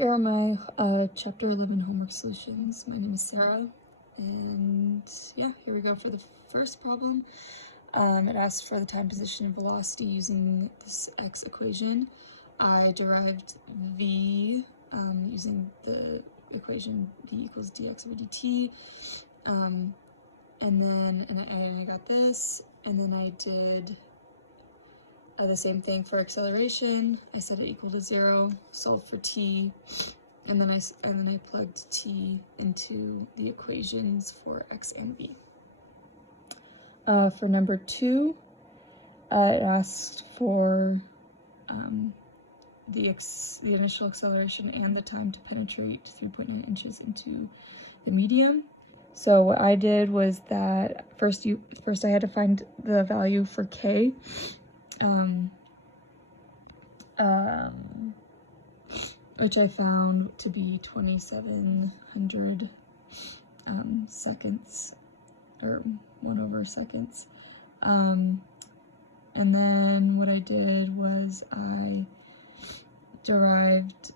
Here are my Chapter 11 homework solutions. My name is Sarah, and yeah, here we go for the first problem. It asked for the time, position, and velocity using this x equation. I derived v using the equation v equals dx over dt, and I got this, and then I did the same thing for acceleration. I set it equal to 0, solved for t, and then I plugged t into the equations for x and v. For number 2, it asked for the initial acceleration and the time to penetrate 3.9 inches into the medium. So what I did was that first I had to find the value for k. Which I found to be 2,700 seconds, or 1/4 seconds. And then what I did was I derived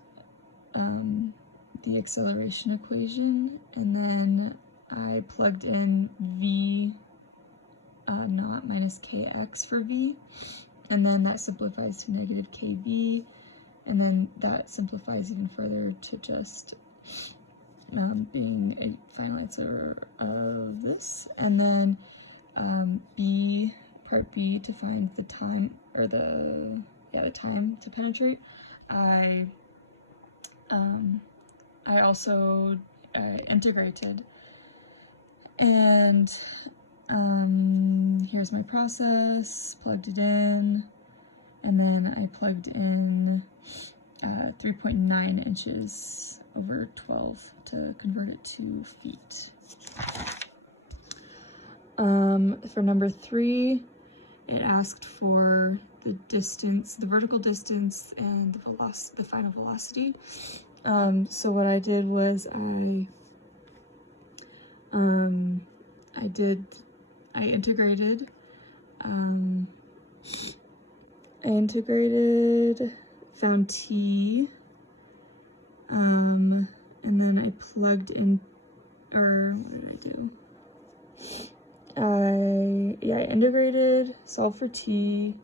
the acceleration equation, and then I plugged in v naught minus kx for v, and then that simplifies to negative kv, and then that simplifies even further to just being a final answer of this. And then part B, to find the time, or the time to penetrate. I also integrated, and here's my process, plugged it in, and then I plugged in 3.9 inches over 12 to convert it to feet. For number 3, it asked for the distance, the vertical distance, and the final velocity. So what I did was I integrated, found t, and then I plugged in, or what did I do? I integrated, solved for t,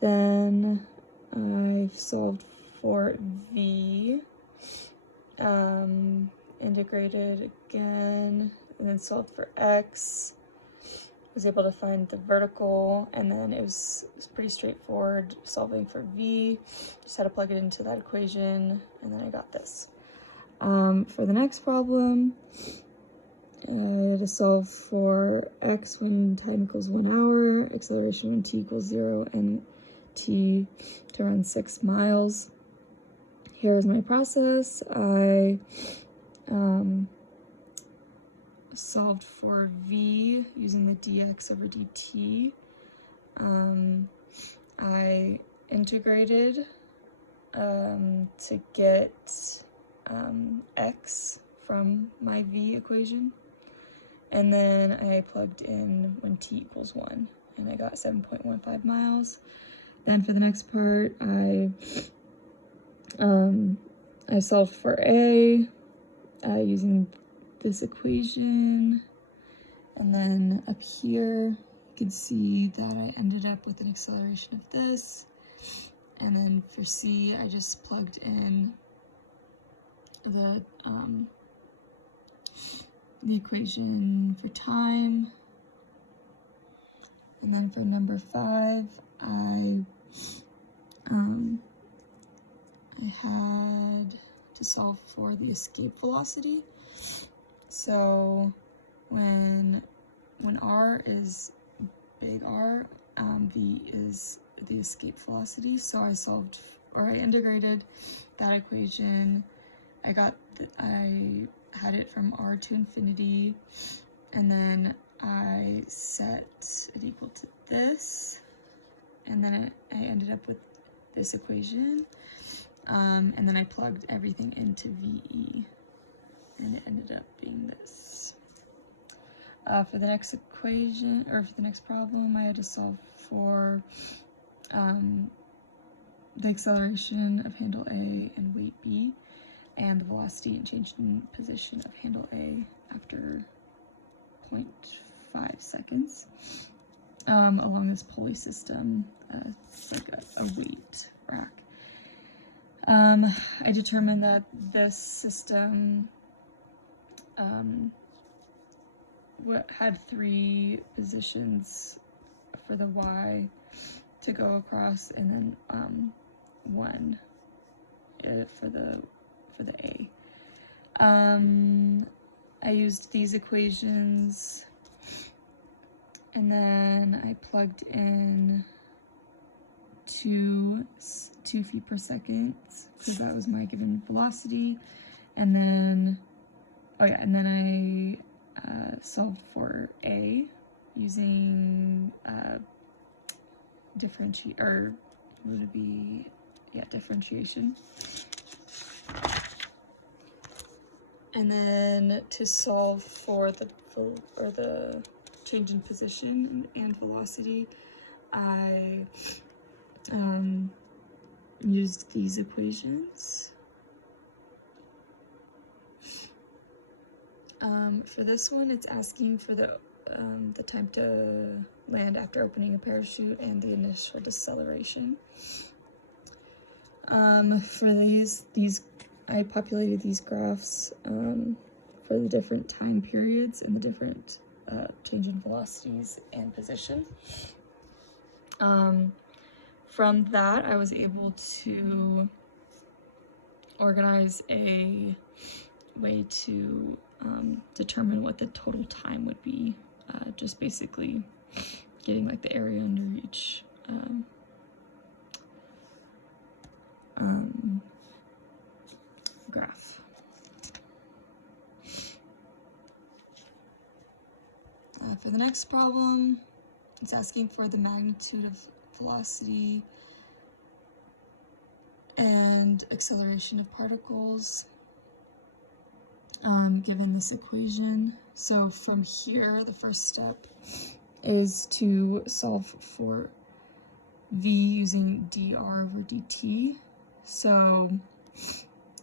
then I solved for v, integrated again, and then solved for x. Was able to find the vertical, and then it was pretty straightforward solving for v. Just had to plug it into that equation, and then I got this. For the next problem, I had to solve for x when time equals 1 hour, acceleration when t equals 0, and t to run 6 miles. Here's my process. I solved for v using the dx over dt. I integrated to get x from my v equation, and then I plugged in when t equals 1, and I got 7.15 miles. Then for the next part, I solved for a using this equation, and then up here you can see that I ended up with an acceleration of this, and then for c I just plugged in the equation for time. And then for number 5, I had to solve for the escape velocity. So when r is big R, v is the escape velocity. So I integrated that equation. I had it from r to infinity, and then I set it equal to this, and then I ended up with this equation, and then I plugged everything into VE, and it ended up being this. For the next equation, or for the next problem, I had to solve for the acceleration of handle A and weight B. velocity and change in position of handle A after 0.5 seconds along this pulley system. It's like a weight rack. I determined that this system had 3 positions for the Y to go across, and then 1 for the A. I used these equations, and then I plugged in 2 feet per second because that was my given velocity, and then I solved for A using differentiation. And then to solve for the change in position and velocity, I used these equations. For this one, it's asking for the time to land after opening a parachute and the initial deceleration. For these I populated these graphs for the different time periods and the different change in velocities and position. From that, I was able to organize a way to determine what the total time would be, just basically getting like the area under each graph. For the next problem, it's asking for the magnitude of velocity and acceleration of particles given this equation. So from here, the first step is to solve for v using dr over dt. So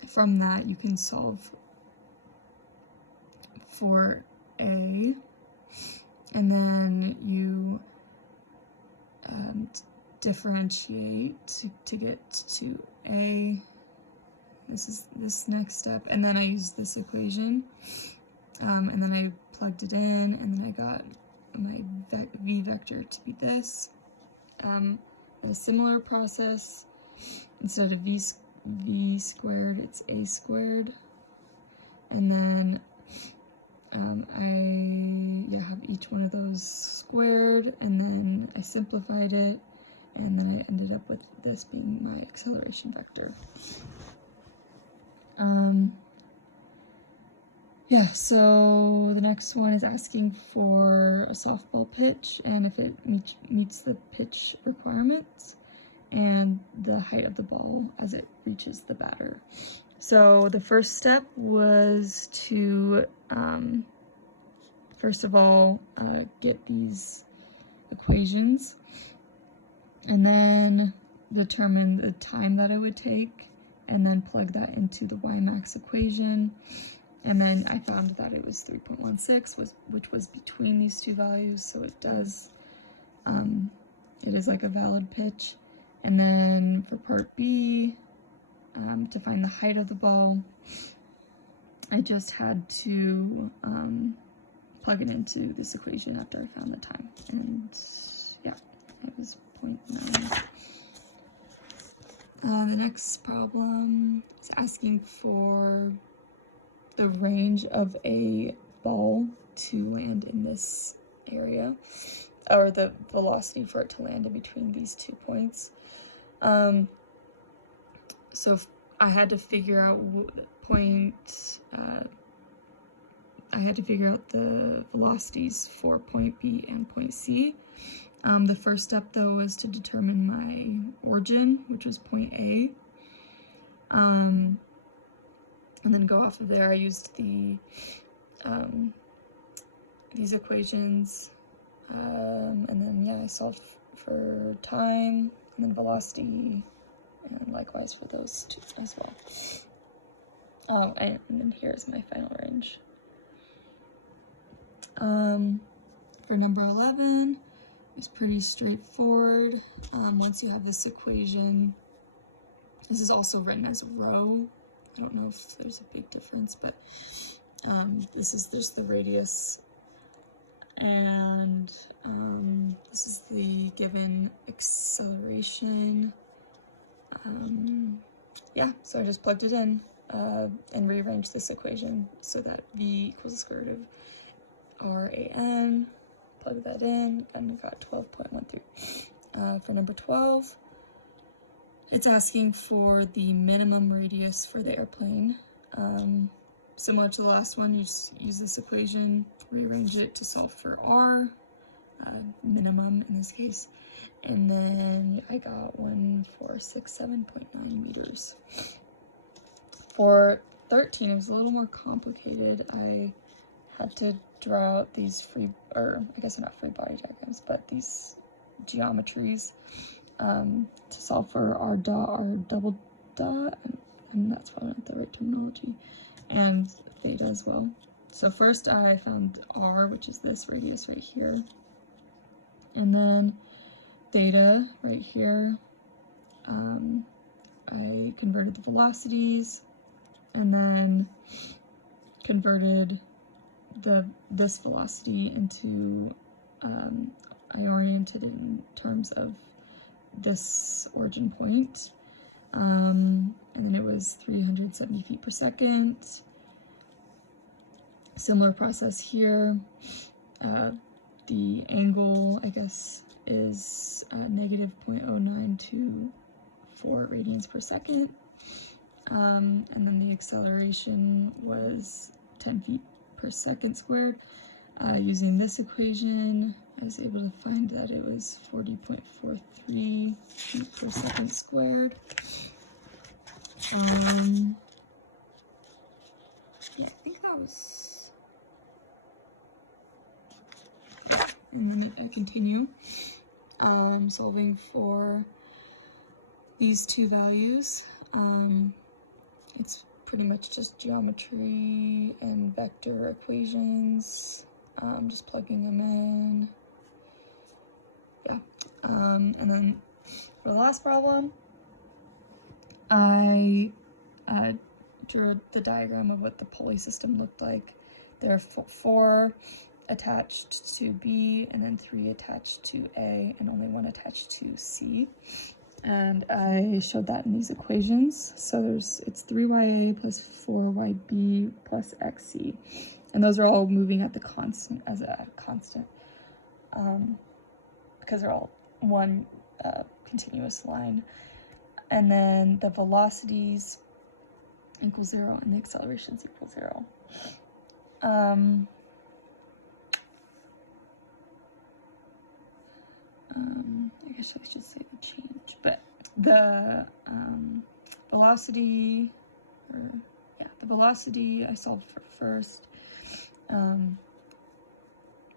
from that, you can solve for A, and then you differentiate to get to A. This is this next step, and then I used this equation, and then I plugged it in, and then I got my v vector to be this. A similar process, instead of v squared, it's a squared, and then I have each one of those squared, and then I simplified it, and then I ended up with this being my acceleration vector. So the next one is asking for a softball pitch, and if it meets the pitch requirements, and the height of the ball as it reaches the batter. So the first step was to, first of all, get these equations, and then determine the time that it would take, and then plug that into the y-max equation. And then I found that it was 3.16, which was between these two values, so it does, it is like a valid pitch. And then for part B, to find the height of the ball, I just had to plug it into this equation after I found the time. And yeah, it was 0.9. The next problem is asking for the range of a ball to land in this area, or the velocity for it to land in between these 2 points. So I had to figure out I had to figure out the velocities for point B and point C. The first step, though, was to determine my origin, which was point A. And then go off of there. I used these equations, and then I solved for time, and then velocity, and likewise for those two as well. Oh, and then here's my final range. For number 11, it's pretty straightforward. Once you have this equation, this is also written as rho. I don't know if there's a big difference, but this is just the radius, and this is the given acceleration. Yeah, so I just plugged it in and rearranged this equation so that v equals the square root of RAN. Plug that in and got 12.13. For number 12, it's asking for the minimum radius for the airplane. Similar to the last one, you just use this equation, rearrange it to solve for R, minimum in this case, and then I got 1467.9 meters. For 13, it was a little more complicated. I had to draw out these free, or I guess they're not free body diagrams, but these geometries to solve for R dot, R double dot, and that's probably not the right terminology, and theta as well. So first I found R, which is this radius right here, and then theta right here. I converted the velocities, and then converted this velocity into, I oriented it in terms of this origin point, and then it was 370 feet per second. Similar process here. The angle, I guess, is negative 0.0924 radians per second, and then the acceleration was 10 feet per second squared. Using this equation, I was able to find that it was 40.43 feet per second squared. Yeah, I think that was. And then I continue solving for these two values. It's pretty much just geometry and vector equations. Just plugging them in. Yeah. And then for the last problem, I drew the diagram of what the pulley system looked like. There are four attached to B, and then 3 attached to A, and only 1 attached to C. And I showed that in these equations. So it's 3YA plus 4YB plus XC. And those are all moving at the constant, as a constant, because they're all one continuous line. And then the velocities equal 0 and the accelerations equal 0. I guess I should say the change, but the velocity, the velocity I solved for first.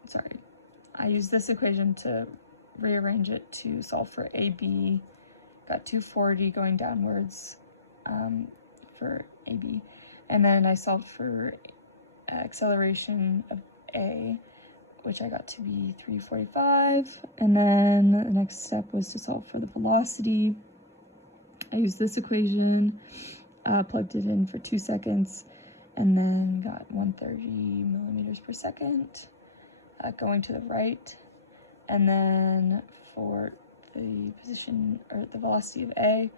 Sorry, I used this equation to rearrange it to solve for AB. Got 240 going downwards for AB, and then I solved for acceleration of A, which I got to be 345, and then the next step was to solve for the velocity. I used this equation, plugged it in for 2 seconds, and then got 130 millimeters per second going to the right. And then for the position, or the velocity of A,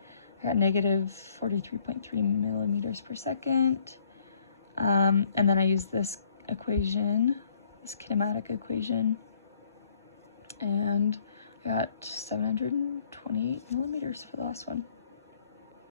I got negative 43.3 millimeters per second. And then I used this equation, this kinematic equation, and I got 728 millimeters for the last one.